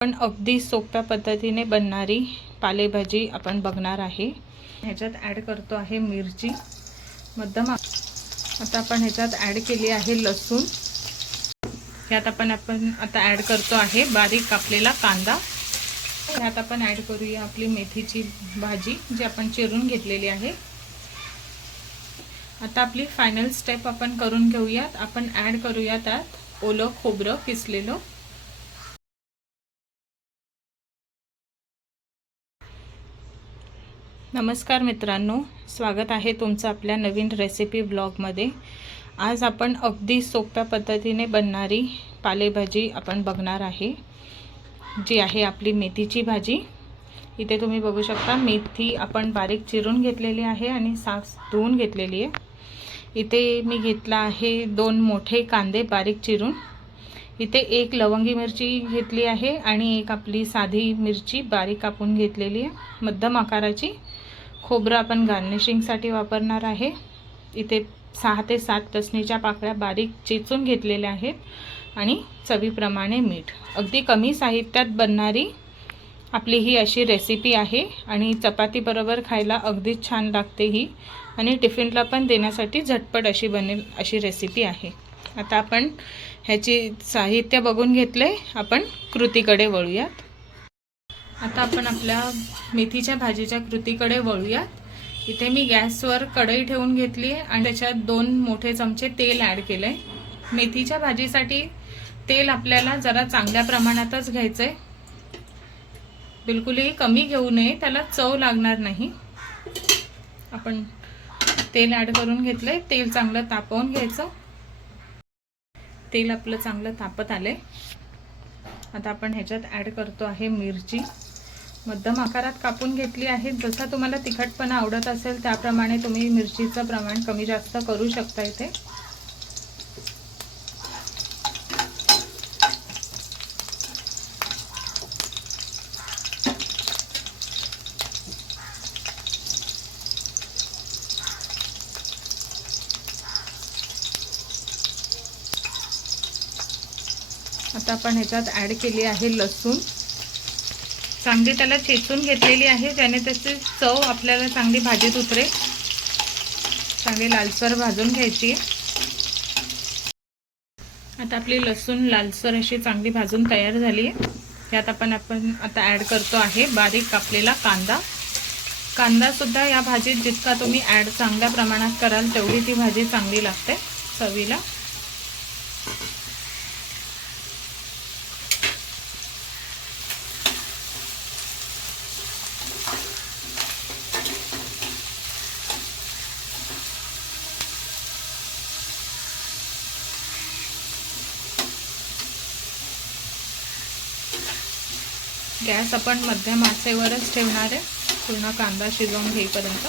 पण अगदी सोप्या पद्धतीने बनणारी पालेभाजी आपण बघणार आहे। ह्याच्यात ॲड करतो आहे मिरची मध्यम। आता आपण ह्याच्यात ॲड केली आहे लसूण। ह्यात आपण आता ॲड करतो आहे बारीक कापलेला कांदा। ह्यात आपण ॲड करूया आपली मेथीची भाजी जी आपण चिरून घेतलेली आहे। आता आपली फायनल स्टेप आपण करून घेऊयात। आपण ॲड करूया त्यात ओलं खोबरं किसलेलं। नमस्कार मित्रांनो, स्वागत आहे तुमचं आपल्या नवीन रेसिपी ब्लॉगमध्ये। आज आपण अगदी सोप्या पद्धतीने बनणारी पालेभाजी आपण बघणार आहे, जी आहे आपली मेथीची भाजी। इथे तुम्ही बघू शकता मेथी आपण बारीक चिरून घेतलेली आहे आणि साफ धुवून घेतलेली आहे। इथे मी घेतला आहे 2 मोठे कांदे बारीक चिरून। इथे 1 लवंगी मिरची घेतली आहे आणि एक आपली साधी मिरची बारीक कापून घेतलेली आहे मध्यम आकाराची। खोबरं आपण गार्निशिंगसाठी वापरणार आहे। इथे 6 ते 7 लसणीच्या पाकळ्या बारीक चेचून घेतलेल्या आहेत आणि चवीप्रमाणे मीठ। अगदी कमी साहित्यात बनणारी आपली ही अशी रेसिपी आहे आणि चपाती बरोबर खायला अगदी छान लागते ही, आणि टिफिनला पण देण्यासाठी झटपट अशी बनेल अशी रेसिपी आहे। आता आपण ह्याची साहित्य बघून घेतले, आपण कृतीकडे वळूयात। आता आपण आपल्या मेथीच्या भाजीच्या कृतीकडे वळूयात। इथे मी गॅसवर कढई ठेवून घेतली आहे आणि त्याच्यात 2 मोठे चमचे तेल ॲड केले। मेथीच्या भाजीसाठी तेल आपल्याला जरा चांगल्या प्रमाणातच घ्यायचं आहे, बिलकुलही कमी घेऊ नये, त्याला चव लागणार नाही। आपण तेल ॲड करून घेतले। तेल चांगलं तापवून घ्यायचं। तेल आपलं चांगलं तापत आले। आता आपण ह्याच्यात ॲड करतो आहे मिरची मध्यम आकारात कापून घेतली आहे। जसा तुम्हाला तिखटपणा आवडत असेल त्याप्रमाणे तुम्ही मिरचीचं प्रमाण कमी जास्त करू शकता इथे। आता आपण ह्याच्यात ॲड केली आहे लसूण। चांगली त्याला चेचून घेतलेली आहे, ज्याने त्याची चव आपल्याला चांगली भाजीत उतरेल। चांगली लालसर भाजून घ्यायची। आता आपली लसूण लालसर अशी चांगली भाजून तयार झाली आहे। यात आपण आता ॲड करतो आहे बारीक कापलेला कांदा। कांदा सुद्धा या भाजीत जितका तुम्ही ॲड चांगल्या प्रमाणात कराल तेवढी ती भाजी चांगली लागते चवीला। गॅस आपण मध्यम आचेवरच ठेवणार आहे पूर्ण कांदा शिजवून घेईपर्यंत।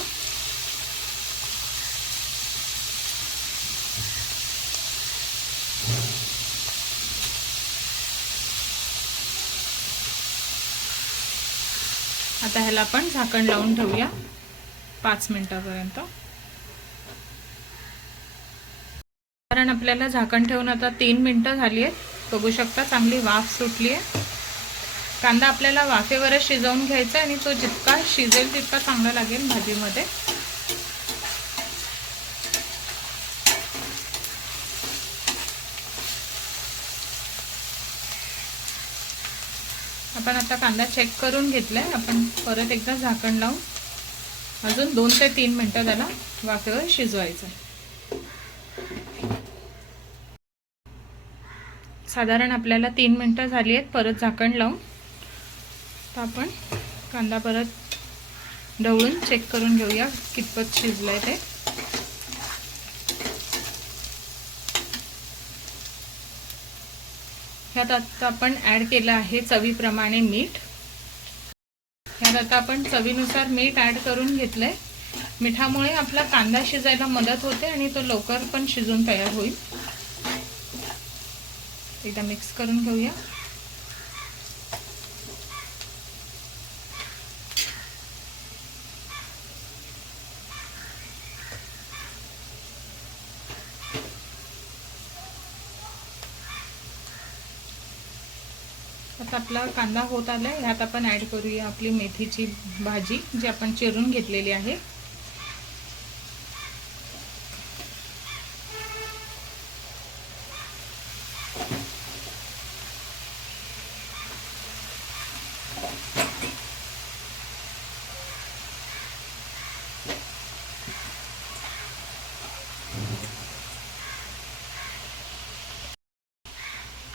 आता ह्याला आपण झाकण लावून ठेवूया 5 मिनिटापर्यंत। कारण आपल्याला झाकण ठेवून आता 3 मिनिटं झाली आहेत। बघू शकता चांगली वाफ सुटली आहे। कांदा आपल्याला वाफेवरच शिजवून घ्यायचा आणि तो जितका शिजेल तितका चांगला लागेल भाजीमध्ये। आपण आता कांदा चेक करून घेतलाय। आपण परत एकदा झाकण लावून अजून 2 ते 3 मिनिटं त्याला वाफेवर शिजवायचं आहे। साधारण आपल्याला 3 मिनिटं झाली आहेत। परत झाकण लावून तर आपण कांदा परत ढवळून चेक करून घेऊया कितपत शिजलाय ते। ह्यात आता आपण ॲड केलं आहे चवीप्रमाणे मीठ। ह्यात आता आपण चवीनुसार मीठ ॲड करून घेतलंय। मिठामुळे आपला कांदा शिजायला मदत होते आणि तो लवकर पण शिजून तयार होईल। एकदा मिक्स करून घेऊया। आता आपला कांदा होत आला आहे, ह्यात आपण ॲड करूया आपली मेथीची भाजी जी आपण चिरून घेतलेली आहे.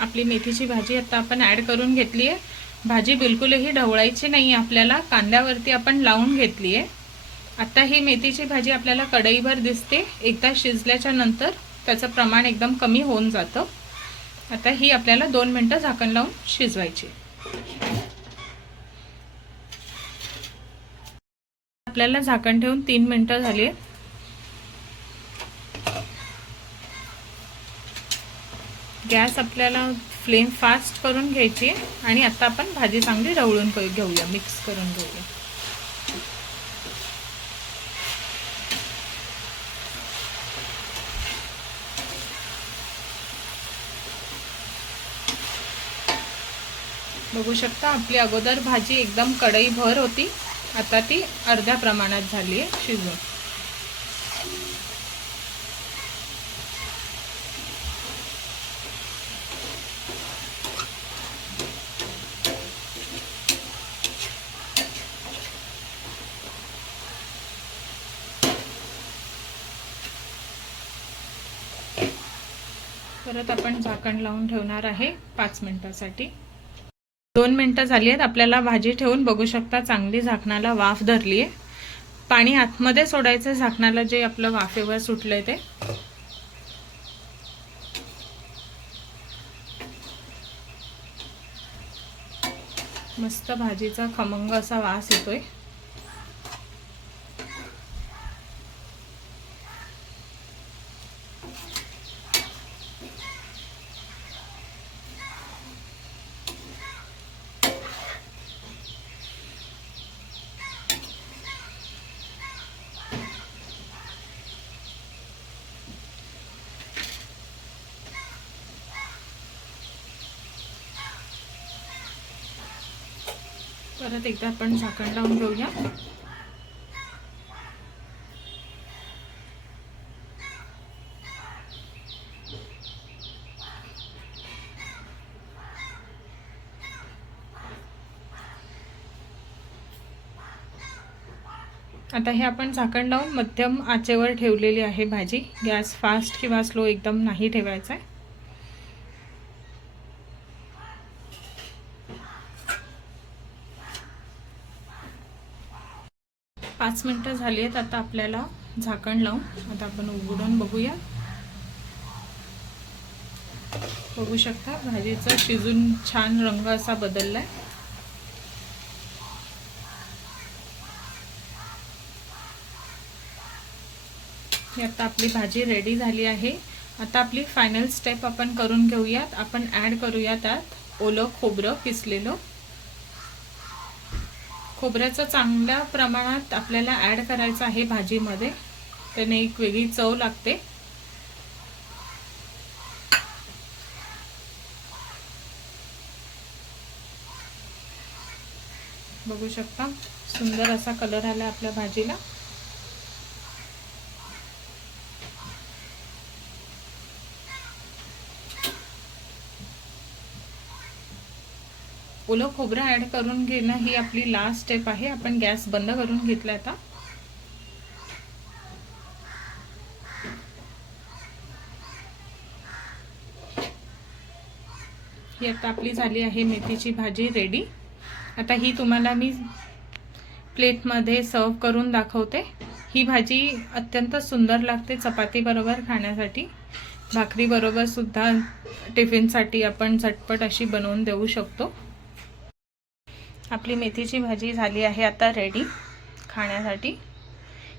आपली मेथीची भाजी आता आपण ॲड करून घेतली आहे. भाजी बिलकुलही ढवळायची नाही, आपल्याला कांद्यावरती आपण लावून घेतली आहे. आता ही मेथीची भाजी आपल्याला कढईभर दिसते, एकदा शिजल्याच्या नंतर त्याचं प्रमाण एकदम कमी होऊन जातं. आता ही आपल्याला 2 मिनिटं झाकण लावून शिजवायची. आपल्याला झाकण ठेवून 3 मिनिटं झाली. गॅस आपल्याला फ्लेम फास्ट करून घ्यायची आणि आता आपण भाजी चांगली ढवळून घेऊया, मिक्स करून घेऊया. बघू शकता आपली अगोदर भाजी एकदम कढई भर होती, आता ती अर्ध्या प्रमाणात झाली आहे शिजून. परत आपण झाकण लावून ठेवणार आहे 5 मिनिटांसाठी. 2 मिनिटं झाली आहेत. आपल्याला भाजी ठेवून बघू शकता चांगली झाकणाला वाफ धरली आहे. पाणी आतमध्ये सोडायचं झाकणाला, जे आपलं वाफेवर सुटलंय ते. मस्त भाजीचा खमंग असा वास येतोय. परत एकदा आपण झाकण लावून घेऊया. आता हे आपण झाकण लावून मध्यम आचेवर ठेवलेली आहे भाजी. गॅस फास्ट किंवा स्लो एकदम नाही ठेवायचा आहे. 5 मिनिटं झाली आहेत. आता आपल्याला झाकण लावून आता आपण उघडून बघूया. बघू शकता भाजीचा शिजून छान रंग असा बदललाय. आता आपली भाजी रेडी झाली आहे. आता आपली फायनल स्टेप आपण करून घेऊयात. आपण ॲड करूया त्यात ओलं खोबरं किसलेलं. खोबऱ्याचं चांगल्या प्रमाणात आपल्याला ॲड करायचं आहे भाजीमध्ये, त्याने एक वेगळी चव लागते. बघू शकता सुंदर असा कलर आला आपल्या भाजीला. ओलं खोबरं ॲड करून घेणं ही आपली लास्ट स्टेप आहे. आपण गॅस बंद करून घेतला. आता ही आता आपली झाली आहे मेथीची भाजी रेडी. आता ही तुम्हाला मी प्लेटमध्ये सर्व करून दाखवते. ही भाजी अत्यंत सुंदर लागते चपाती बरोबर खाण्यासाठी. भाकरी बरोबर सुद्धा टिफिनसाठी आपण झटपट अशी बनवून देऊ शकतो. आपली मेथीची भाजी झाली आहे आता रेडी खाण्यासाठी.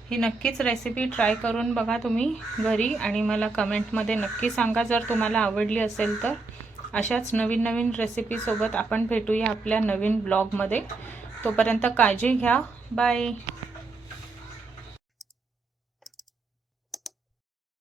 ही नक्कीच रेसिपी ट्राय करून बघा तुम्ही घरी आणि मला कमेंटमध्ये नक्की सांगा जर तुम्हाला आवडली असेल तर. अशाच नवीन नवीन रेसिपीसोबत आपण भेटूया आपल्या नवीन ब्लॉगमध्ये. तोपर्यंत काळजी घ्या. बाय.